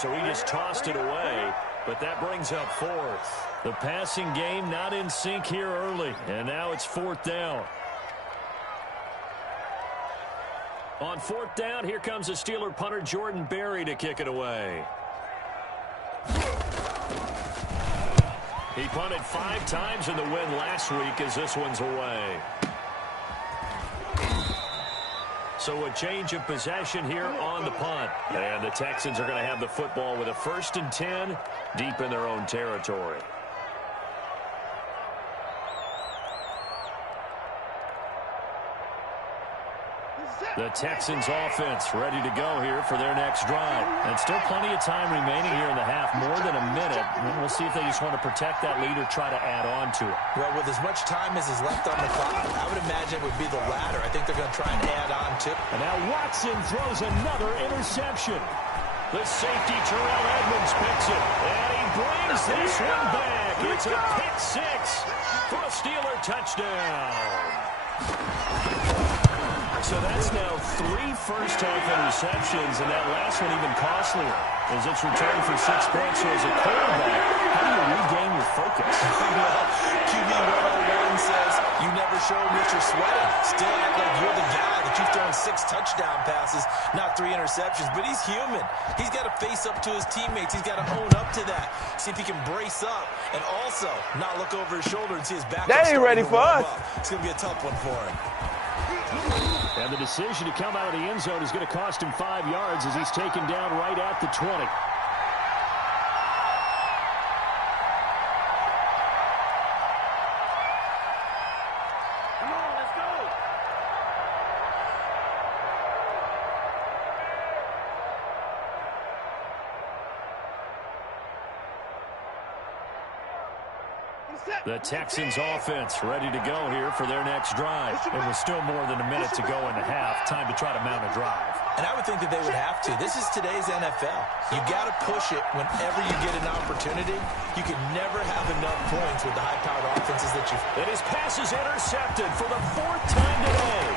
so he just tossed it away. But that brings up fourth. The passing game not in sync here early, and now it's fourth down. On fourth down, here comes the Steeler punter Jordan Berry to kick it away. He punted 5 times in the win last week as this one's away. So a change of possession here on the punt. And the Texans are going to have the football with a 1st and 10 deep in their own territory. The Texans offense ready to go here for their next drive. And still plenty of time remaining here in the half, more than a minute. We'll see if they just want to protect that lead or try to add on to it. Well, with as much time as is left on the clock, I would imagine it would be the latter. I think they're going to try and add on to it. And now Watson throws another interception. The safety, Terrell Edmonds, picks it. And he brings this one back. It's a pick 6 for a Steeler touchdown. So that's now 3 first-half interceptions, and that last one even costlier as it's returned for 6 points. So as a quarterback, how do you regain your focus? Well, QB 101 says you never show them what you're sweating. Still act like you're the guy that you've thrown 6 touchdown passes, not 3 interceptions. But he's human. He's got to face up to his teammates. He's got to own up to that. See if he can brace up and also not look over his shoulder and see his back. They ain't ready for us. It's going to be a tough one for him. And the decision to come out of the end zone is going to cost him 5 yards as he's taken down right at the 20. The Texans offense ready to go here for their next drive. It was still more than a minute to go in the half. Time to try to mount a drive. And I would think that they would have to. This is today's NFL. You got to push it whenever you get an opportunity. You can never have enough points with the high-powered offenses that you... And his pass is intercepted for the 4th time today.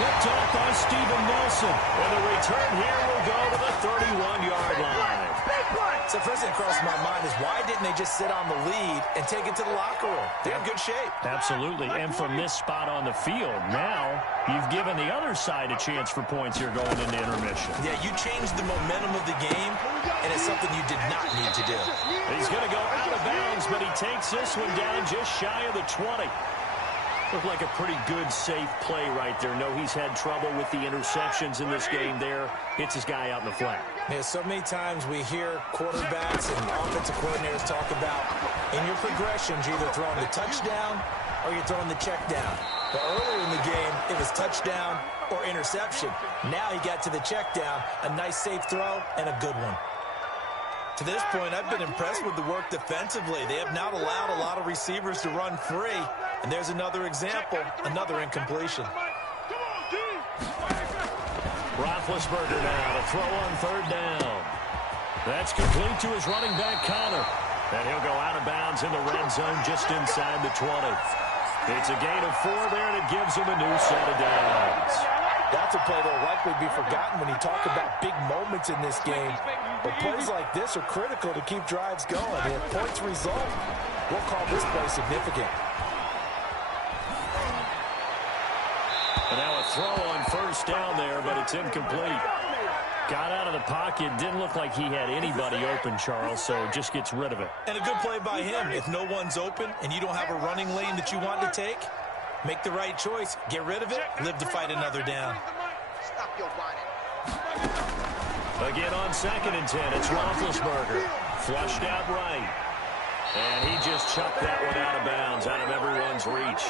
Picked up by Steven Nelson. And the return here will go to the 31-yard line. So first thing that crosses my mind is why didn't they just sit on the lead and take it to the locker room? They're in good shape. Absolutely. And from this spot on the field, now you've given the other side a chance for points here going into intermission. Yeah, you changed the momentum of the game, and it's something you did not need to do. He's going to go out of bounds, but he takes this one down just shy of the 20. Looked like a pretty good, safe play right there. No, he's had trouble with the interceptions in this game there. Hits his guy out in the flat. Yeah, so many times we hear quarterbacks and offensive coordinators talk about in your progressions, you're either throwing the touchdown or you're throwing the check down. But earlier in the game, it was touchdown or interception. Now he got to the check down, a nice safe throw, and a good one. To this point, I've been impressed with the work defensively. They have not allowed a lot of receivers to run free. And there's another example, another incompletion. Roethlisberger now to throw on 3rd down. That's complete to his running back, Connor. And he'll go out of bounds in the red zone just inside the 20. It's a gain of 4 there, and it gives him a new set of downs. That's a play that will likely be forgotten when you talk about big moments in this game. But plays like this are critical to keep drives going. And if points result, we'll call this play significant. And now a throw on 1st down there, but it's incomplete. Got out of the pocket. Didn't look like he had anybody open, Charles, so just gets rid of it. And a good play by him. If no one's open and you don't have a running lane that you want to take, make the right choice. Get rid of it. Live to fight another down. Again on 2nd and 10, it's Roethlisberger. Flushed out right. And he just chucked that one out of bounds, out of everyone's reach.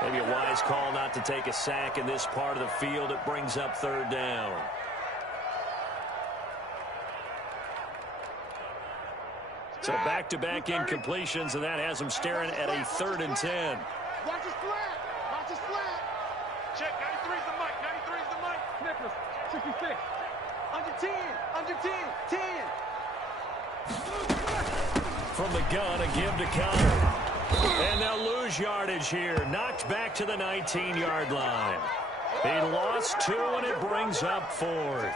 Maybe a wise call not to take a sack in this part of the field. It brings up 3rd down. So back-to-back incompletions, and that has him staring at a 3rd and 10. Watch his flat. Watch his flat. Check. 93's the mic. 93's the mic. Nicholas, 66. Under 10. Under 10. 10. From the gun, a give to Connor. And they'll lose yardage here. Knocked back to the 19-yard line. He lost 2, and it brings up 4th.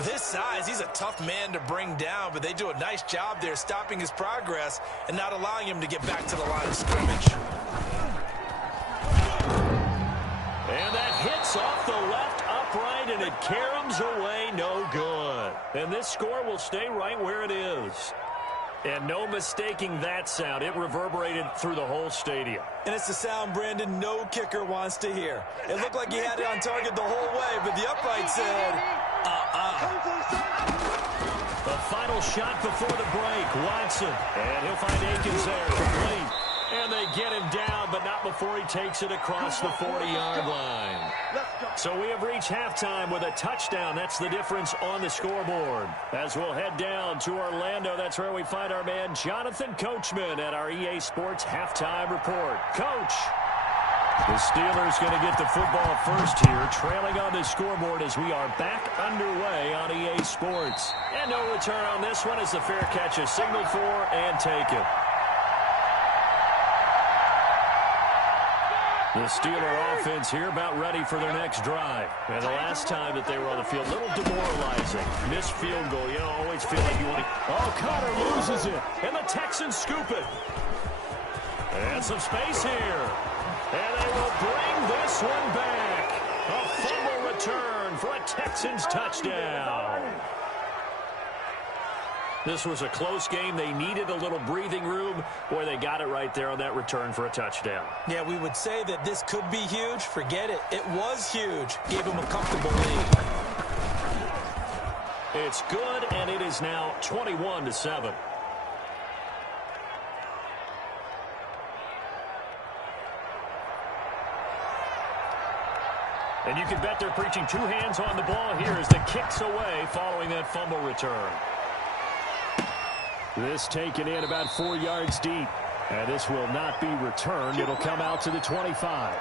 With his size, he's a tough man to bring down, but they do a nice job there stopping his progress and not allowing him to get back to the line of scrimmage. And that hits off the left upright, and it caroms away, no good. And this score will stay right where it is. And no mistaking that sound. It reverberated through the whole stadium. And it's the sound, Brandon, no kicker wants to hear. It looked like he had it on target the whole way, but the upright said, The final shot before the break, Watson. And he'll find Akins there, complete. And they get him down, but not before he takes it across the 40-yard line. So we have reached halftime with a touchdown. That's the difference on the scoreboard. As we'll head down to Orlando, that's where we find our man Jonathan Coachman at our EA Sports Halftime Report. Coach, the Steelers going to get the football first here, trailing on the scoreboard as we are back underway on EA Sports. And no return on this one as the fair catch is signaled for and taken. The Steeler offense here about ready for their next drive. And the last time that they were on the field, a little demoralizing. Missed field goal. You don't always feel like you want to... Oh, Connor loses it. And the Texans scoop it. And some space here. And they will bring this one back. A fumble return for a Texans touchdown. This was a close game. They needed a little breathing room. Boy, they got it right there on that return for a touchdown. Yeah, we would say that this could be huge. Forget it. It was huge. Gave him a comfortable lead. It's good, and it is now 21-7. And you can bet they're preaching two hands on the ball here as the kick's away following that fumble return. This taken in about 4 yards deep. And this will not be returned. It'll come out to the 25.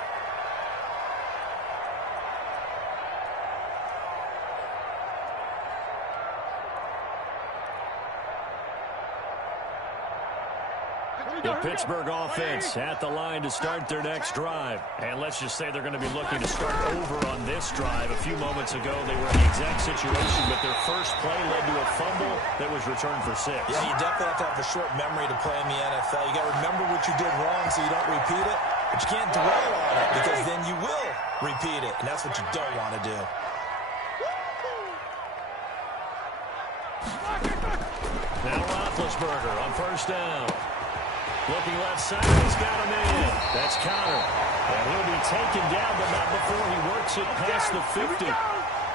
The Pittsburgh offense at the line to start their next drive. And let's just say they're going to be looking to start over on this drive. A few moments ago, they were in the exact situation, but their first play led to a fumble that was returned for 6. Yeah, you definitely have to have a short memory to play in the NFL. You got to remember what you did wrong so you don't repeat it. But you can't dwell on it because then you will repeat it, and that's what you don't want to do. Now Roethlisberger on first down. Looking left side, he's got him in. That's Connor. And he'll be taken down, but not before he works it past the 50.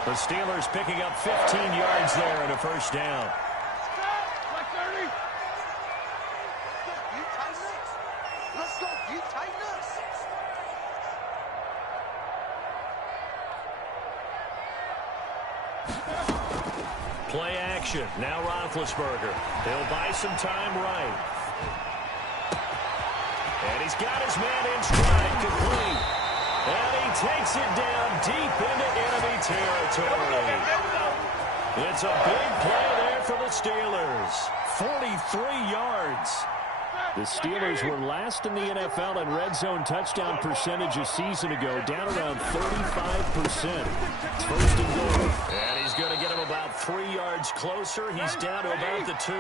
The Steelers picking up 15 yards there and a first down. Let's go, you Titans. Play action. Now Roethlisberger. He'll buy some time right. And he's got his man in stride, complete. And he takes it down deep into enemy territory. It's a big play there for the Steelers. 43 yards. The Steelers were last in the NFL in red zone touchdown percentage a season ago, down around 35%. It's first and goal. And he's going to get him about 3 yards closer. He's down to about the 2.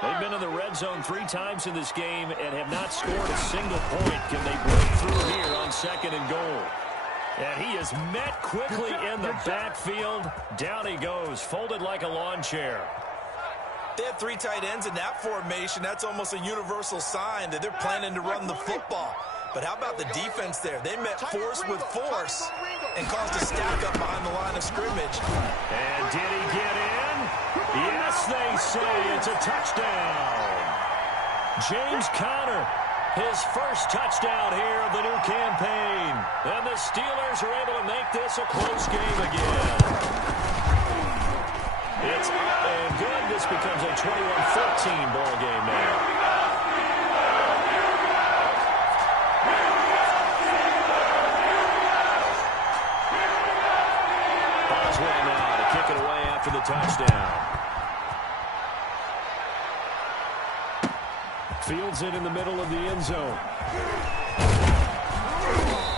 They've been in the red zone 3 times in this game and have not scored a single point. Can they break through here on second and goal? And he is met quickly in the backfield. Down he goes, folded like a lawn chair. They have 3 tight ends in that formation. That's almost a universal sign that they're planning to run the football. But how about the defense there? They met force with force and caused a stack up behind the line of scrimmage. And did he get in? Yes, they say it's a touchdown. James Conner, his first touchdown here of the new campaign. And the Steelers are able to make this a close game again. It's up and good. This becomes a 21-14 ball game now. Boswell now to kick it away after the touchdown. Fields it in the middle of the end zone.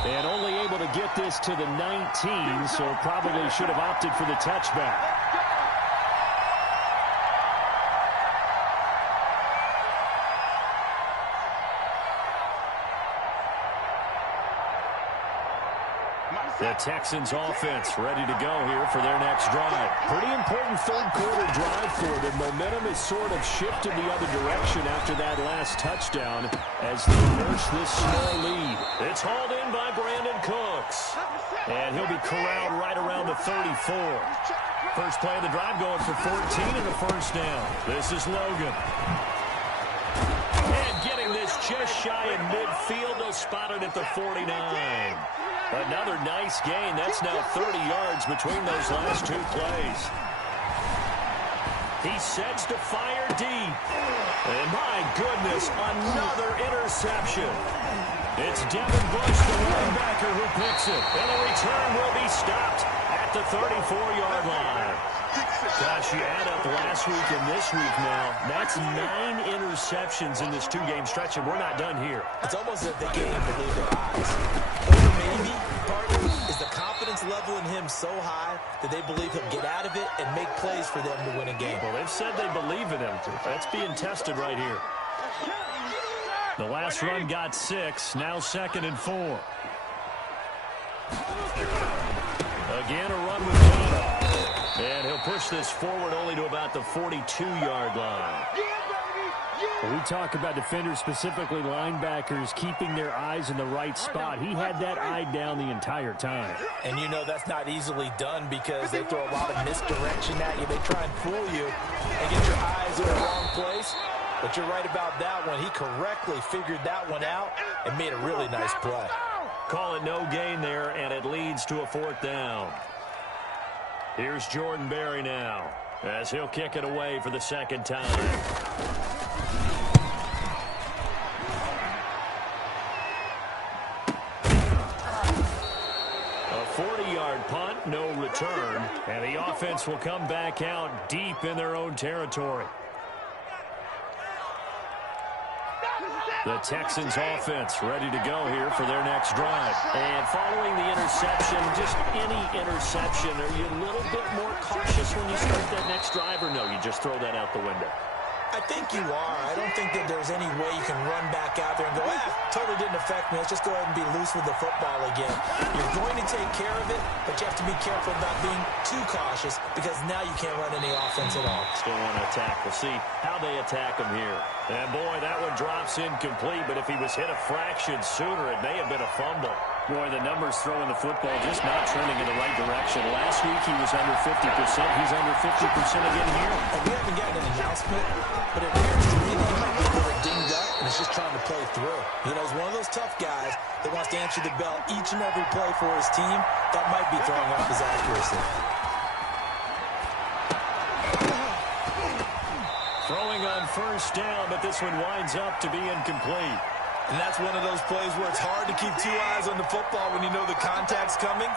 And only able to get this to the 19, so probably should have opted for the touchback. The Texans offense ready to go here for their next drive. Pretty important third quarter drive for them. Momentum is sort of shifted the other direction after that last touchdown as they nurse this small lead. It's hauled in by Brandon Cooks. And he'll be corralled right around the 34. First play of the drive going for 14 and a first down. This is Logan. And getting this just shy in midfield. They'll spot it at the 49. Another nice gain. That's now 30 yards between those last two plays. He sets to fire deep. And my goodness, another interception. It's Devin Bush, the linebacker, who picks it. And the return will be stopped at the 34-yard line. Gosh, you add up last week and this week now. That's 9 interceptions in this two-game stretch, and we're not done here. It's almost as if they can't even believe their eyes. Or maybe part of it is the confidence level in him so high that they believe he'll get out of it and make plays for them to win a game. Well, they've said they believe in him. That's being tested right here. The last run got 6. Now 2nd and 4. Again, a run with Gunner. And he'll push this forward only to about the 42-yard line. When we talk about defenders, specifically linebackers, keeping their eyes in the right spot, he had that eye down the entire time. And you know that's not easily done because they throw a lot of misdirection at you. They try and fool you and get your eyes in the wrong place. But you're right about that one. He correctly figured that one out and made a really nice play. Call it no gain there, and it leads to a 4th down. Here's Jordan Berry now as he'll kick it away for the second time. A 40-yard punt, no return, and the offense will come back out deep in their own territory. The Texans offense ready to go here for their next drive. And following the interception, just any interception, are you a little bit more cautious when you start that next drive, or no, you just throw that out the window? I think you are. I don't think that there's any way you can run back out there and go, totally didn't affect me. Let's just go ahead and be loose with the football again. You're going to take care of it, but you have to be careful about being too cautious because now you can't run any offense at all. Still want to attack. We'll see how they attack him here. And boy, that one drops incomplete, but if he was hit a fraction sooner, it may have been a fumble. Boy, the numbers throwing the football just not trending in the right direction. Last week he was under 50%. He's under 50% again here. And we haven't gotten an announcement, but it appears to me that he might be a little dinged up and is just trying to play through. You know, he's one of those tough guys that wants to answer the bell each and every play for his team. That might be throwing off his accuracy. Throwing on first down, but this one winds up to be incomplete. And that's one of those plays where it's hard to keep 2 eyes on the football when you know the contact's coming,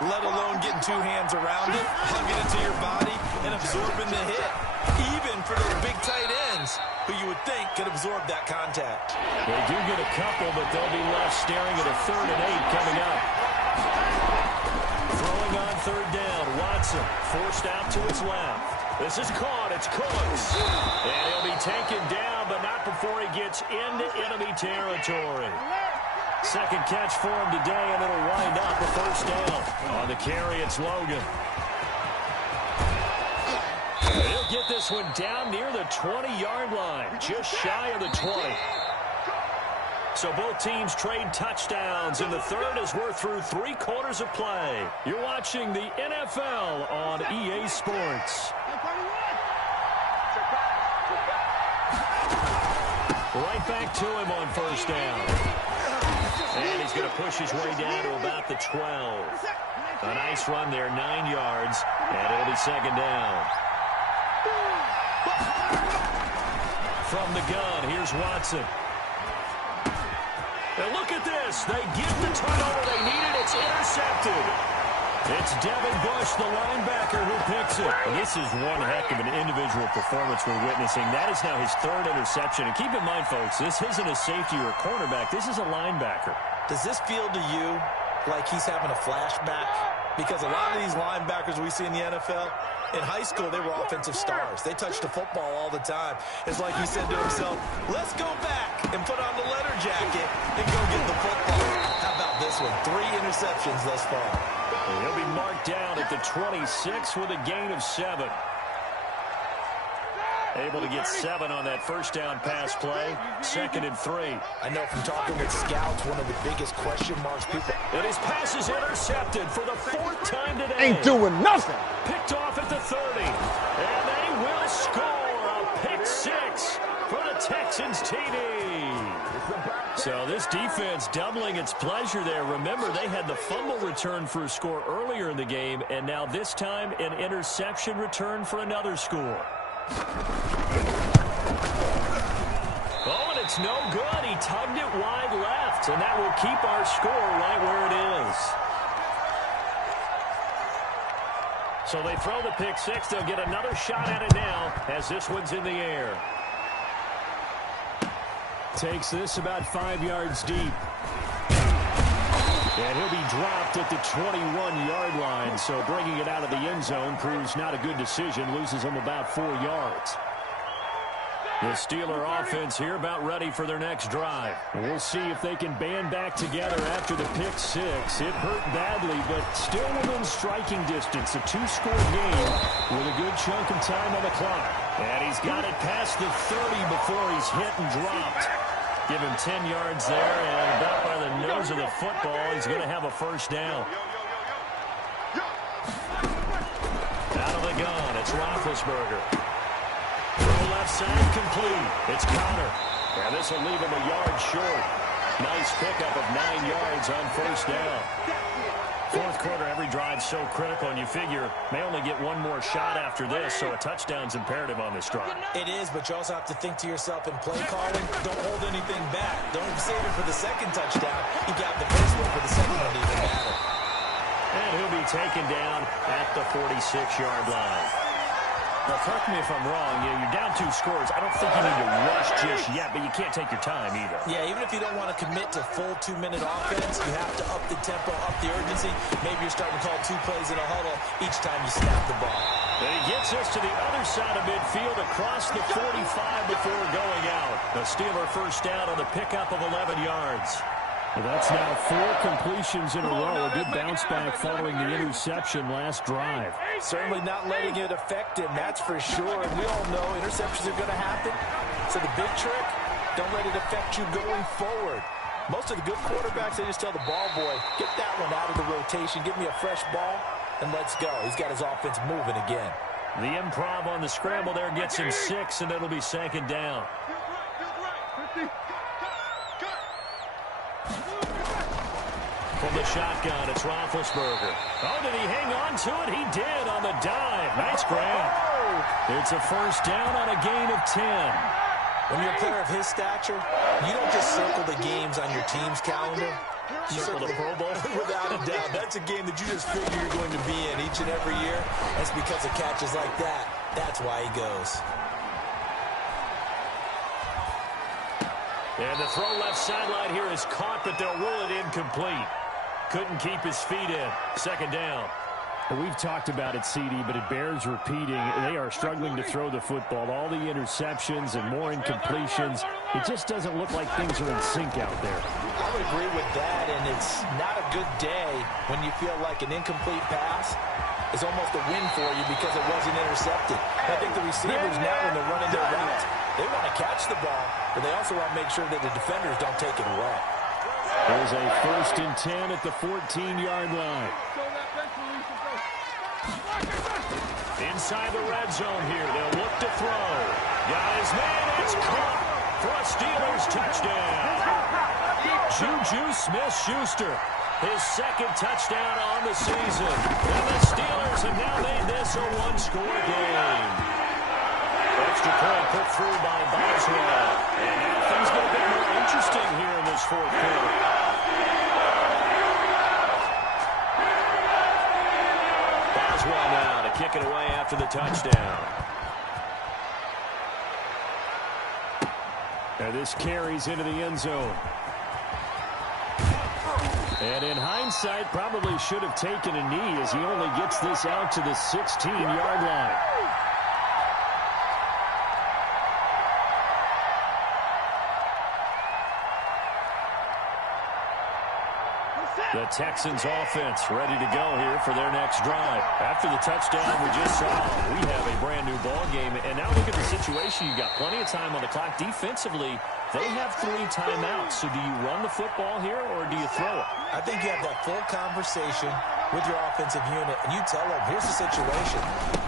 let alone getting 2 hands around it, hugging it to your body, and absorbing the hit. Even for those big tight ends who you would think could absorb that contact. They do get a couple, but they'll be left staring at a 3rd and 8 coming up. Throwing on 3rd down, Watson forced out to his left. This is caught. It's Cooks. And he'll be taken down, but not before he gets into enemy territory. Second catch for him today, and it'll wind up a first down. On the carry, it's Logan. He'll get this one down near the 20-yard line, just shy of the 20. So both teams trade touchdowns in the third as we're through 3 quarters of play. You're watching the NFL on EA Sports. Right back to him on first down. And he's going to push his way down to about the 12. A nice run there, 9 yards, and it'll be second down. From the gun, here's Watson. And look at this. They get the turnover they needed. It's intercepted. It's Devin Bush, the linebacker, who picks it. And this is one heck of an individual performance we're witnessing. That is now his 3rd interception. And keep in mind, folks, this isn't a safety or a cornerback. This is a linebacker. Does this feel to you like he's having a flashback? Because a lot of these linebackers we see in the NFL, in high school, they were offensive stars. They touched the football all the time. It's like he said to himself, let's go back and put on the leather jacket and go get the football. How about this this one. 3 interceptions thus far. And he'll be marked down at the 26 with a gain of 7. Able to get 7 on that first down pass play. 2nd and 3. I know from talking with scouts, one of the biggest question marks people. And his pass is intercepted for the 4th time today. Ain't doing nothing. Picked off at the 30. And they will score a pick 6 for the Texans TD. So this defense doubling its pleasure there. Remember, they had the fumble return for a score earlier in the game, and now this time an interception return for another score. Oh, and it's no good. He tugged it wide left, and that will keep our score right where it is. So they throw the pick 6. They'll get another shot at it now as this one's in the air. Takes this about 5 yards deep. And he'll be dropped at the 21-yard line. So bringing it out of the end zone proves not a good decision. Loses him about 4 yards. The Steeler offense here about ready for their next drive. We'll see if they can band back together after the pick 6. It hurt badly, but still within striking distance. A 2-score game with a good chunk of time on the clock. And he's got it past the 30 before he's hit and dropped. Give him 10 yards there, and about by the nose of the football, he's going to have a first down. Out of the gun, it's Roethlisberger. Throw left side, complete. It's Connor. And this will leave him a yard short. Nice pickup of 9 yards on first down. Fourth quarter, every drive so critical, and you figure may only get one more shot after this, so a touchdown's imperative on this drive. It is, but you also have to think to yourself in play calling, don't hold anything back. Don't save it for the second touchdown. You got the first one for the second one to even matter. And he'll be taken down at the 46-yard line. Now, correct me if I'm wrong. You're down 2 scores. I don't think you need to rush just yet, but you can't take your time either. Yeah, even if you don't want to commit to full 2-minute offense, you have to up the tempo, up the urgency. Maybe you're starting to call 2 plays in a huddle each time you snap the ball. And he gets us to the other side of midfield across the 45 before going out. The Steeler first down on the pickup of 11 yards. Well, that's now 4 completions in a row. A good bounce back following the interception last drive. Certainly not letting it affect him, that's for sure. And we all know interceptions are going to happen. So the big trick, don't let it affect you going forward. Most of the good quarterbacks, they just tell the ball boy, get that one out of the rotation, give me a fresh ball, and let's go. He's got his offense moving again. The improv on the scramble there gets him 6, and it'll be 2nd down. From the shotgun, it's Roethlisberger. Oh, did he hang on to it? He did on the dive. Nice grab. It's a first down on a gain of 10. When you're a player of his stature, you don't just circle the games on your team's calendar. You circle the Pro Bowl. Without a doubt. That's a game that you just figure you're going to be in each and every year. That's because of catches like that. That's why he goes. And the throw left sideline here is caught, but they'll rule it incomplete. Couldn't keep his feet in. 2nd down. We've talked about it, CD, but it bears repeating. They are struggling to throw the football. All the interceptions and more incompletions. It just doesn't look like things are in sync out there. I would agree with that, and it's not a good day when you feel like an incomplete pass is almost a win for you because it wasn't intercepted. I think the receivers now, when they're running their routes, they want to catch the ball, but they also want to make sure that the defenders don't take it away. There's a 1st and 10 at the 14-yard line. Inside the red zone here. They'll look to throw. Got his man. It's caught for a Steelers touchdown. Juju Smith-Schuster, his 2nd touchdown on the season. And the Steelers have now made this a 1-score game. Extra point put through by Boswell. And now things get a bit more interesting here in this 4th quarter. Boswell now to kick it away after the touchdown. And this carries into the end zone. And in hindsight, probably should have taken a knee as he only gets this out to the 16-yard line. Texans offense ready to go here for their next drive. After the touchdown we just saw, we have a brand new ball game. And now look at the situation. You've got plenty of time on the clock. Defensively, they have 3 timeouts. So do you run the football here or do you throw it? I think you have that full conversation with your offensive unit, and you tell them, here's the situation.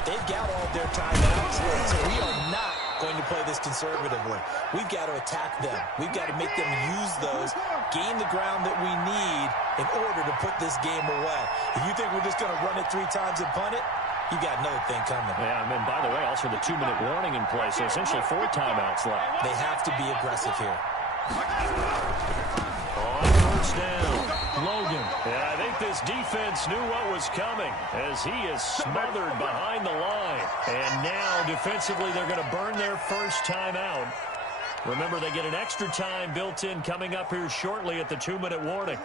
They've got all of their timeouts, so we are not going to play this conservatively. We've got to attack them. We've got to make them use those, gain the ground that we need in order to put this game away. If you think we're just going to run it 3 times and punt it, you got another thing coming. Yeah, and by the way, also the 2-minute warning in play, so essentially 4 timeouts left. They have to be aggressive here. On first down, Logan. And I think this defense knew what was coming as he is smothered behind the line. And now, defensively, they're going to burn their first timeout. Remember, they get an extra time built in coming up here shortly at the 2-minute warning.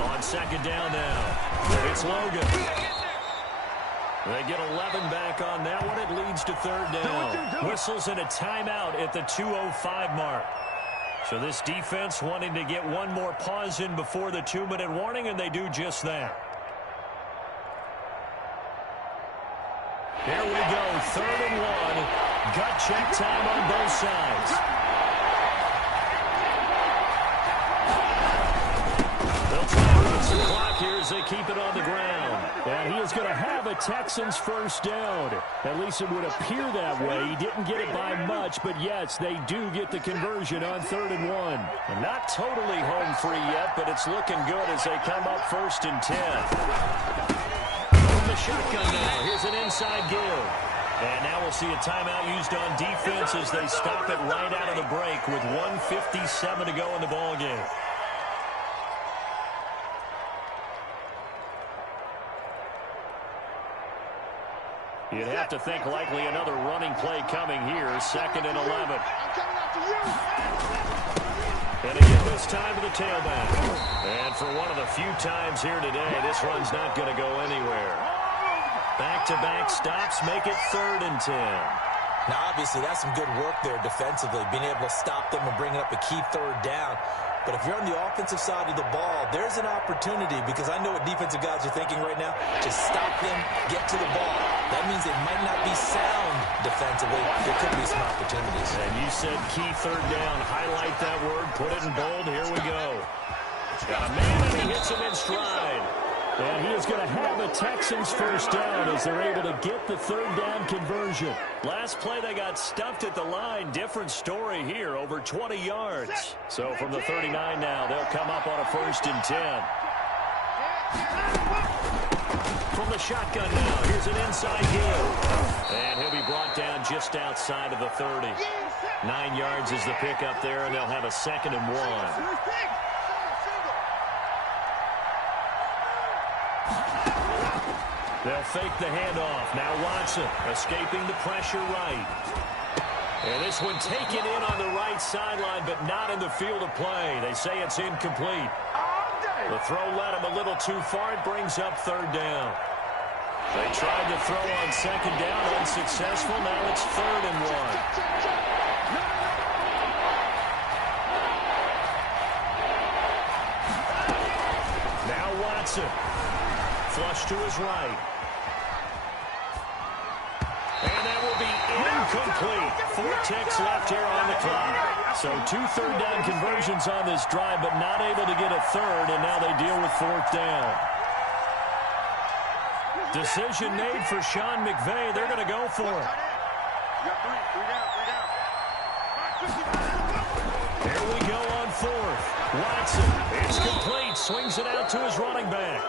On second down now, it's Logan. They get 11 back on that one. It leads to third down. Whistles and a timeout at the 2:05 mark. So this defense wanting to get one more pause in before the 2-minute warning, and they do just that. Here we go, 3rd and 1. Gut check time on both sides. They'll try to run some clock here as they keep it on the ground. And he is going to have a Texans first down. At least it would appear that way. He didn't get it by much, but yes, they do get the conversion on 3rd and 1. And not totally home free yet, but it's looking good as they come up 1st and 10. From the shotgun now, here's an inside give. And now we'll see a timeout used on defense as they stop it right out of the break with 1:57 to go in the ballgame. You'd have to think likely another running play coming here. 2nd and 11. And again this time to the tailback. And for one of the few times here today, this run's not going to go anywhere. Back-to-back stops make it 3rd and 10. Now, obviously, that's some good work there defensively, being able to stop them and bring up a key 3rd down. But if you're on the offensive side of the ball, there's an opportunity, because I know what defensive guys are thinking right now. Just stop them, get to the ball. That means they might not be sound defensively. There could be some opportunities. And you said key 3rd down. Highlight that word. Put it in bold. Here we go. Got a man, and he hits him in stride. And he is going to have a Texans first down as they're able to get the 3rd down conversion. Last play, they got stuffed at the line. Different story here, over 20 yards. So from the 39 now, they'll come up on a 1st and 10. From the shotgun now, here's an inside give. And he'll be brought down just outside of the 30. 9 yards is the pickup there, and they'll have a 2nd and 1. They'll fake the handoff. Now Watson escaping the pressure right. And this one taken in on the right sideline, but not in the field of play. They say it's incomplete. The throw led him a little too far. It brings up 3rd down. They tried to throw on 2nd down, unsuccessful. Now it's 3rd and 1. Now Watson. Flush to his right. And that will be incomplete. 4 ticks left here on the clock. So 2 third down conversions on this drive, but not able to get a 3rd, and now they deal with 4th down. Decision made for Sean McVay. They're going to go for it. Here we go on 4th. Watson, it's complete. Swings it out to his running back.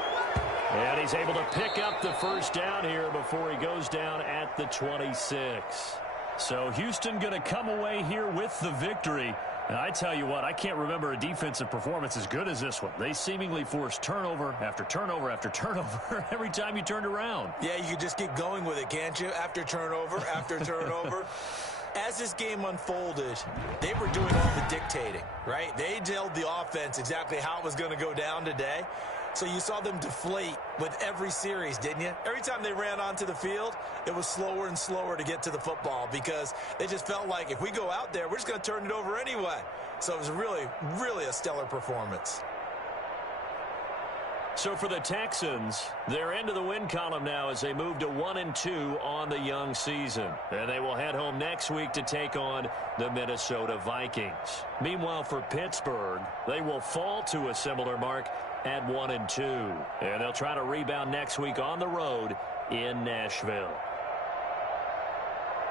And he's able to pick up the first down here before he goes down at the 26. So Houston going to come away here with the victory. And I tell you what, I can't remember a defensive performance as good as this one. They seemingly forced turnover after turnover after turnover every time you turned around. Yeah, you could just keep going with it, can't you? After turnover, after turnover. As this game unfolded, they were doing all the dictating, right? They told the offense exactly how it was going to go down today. So you saw them deflate with every series, didn't you? Every time they ran onto the field, it was slower and slower to get to the football because they just felt like if we go out there, we're just going to turn it over anyway. So it was really, really a stellar performance. So for the Texans, they're into the win column now as they move to 1-2 on the young season. And they will head home next week to take on the Minnesota Vikings. Meanwhile, for Pittsburgh, they will fall to a similar mark at 1-2. And they'll try to rebound next week on the road in Nashville.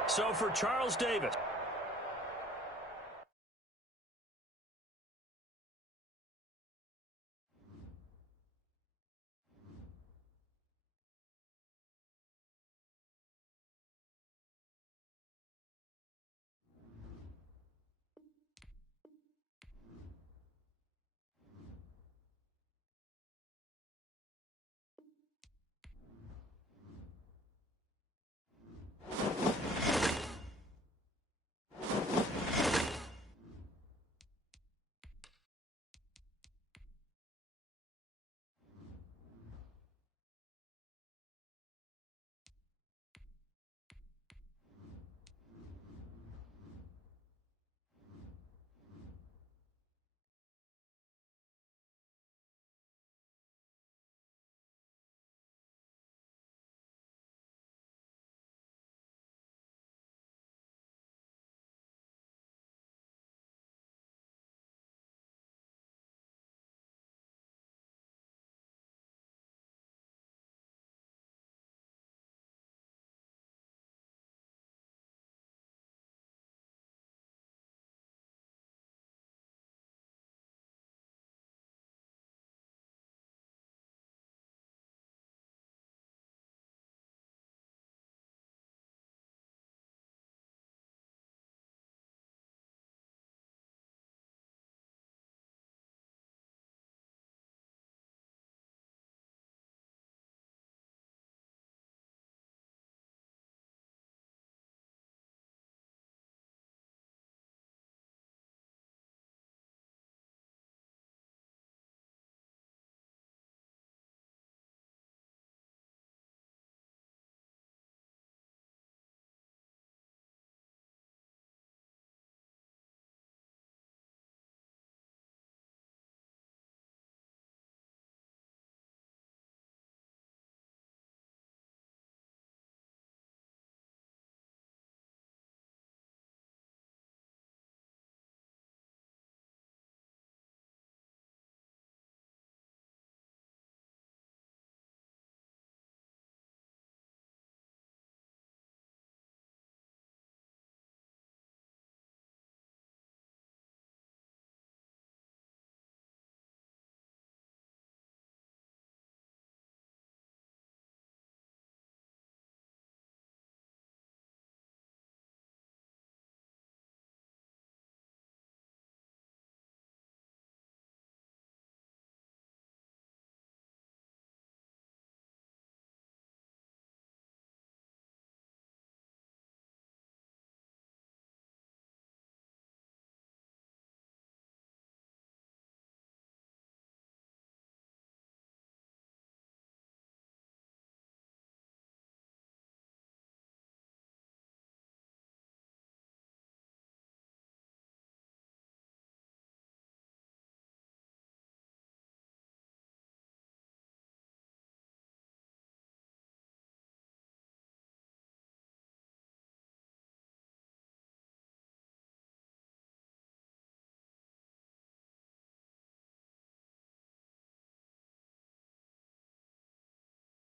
So for Charles Davis.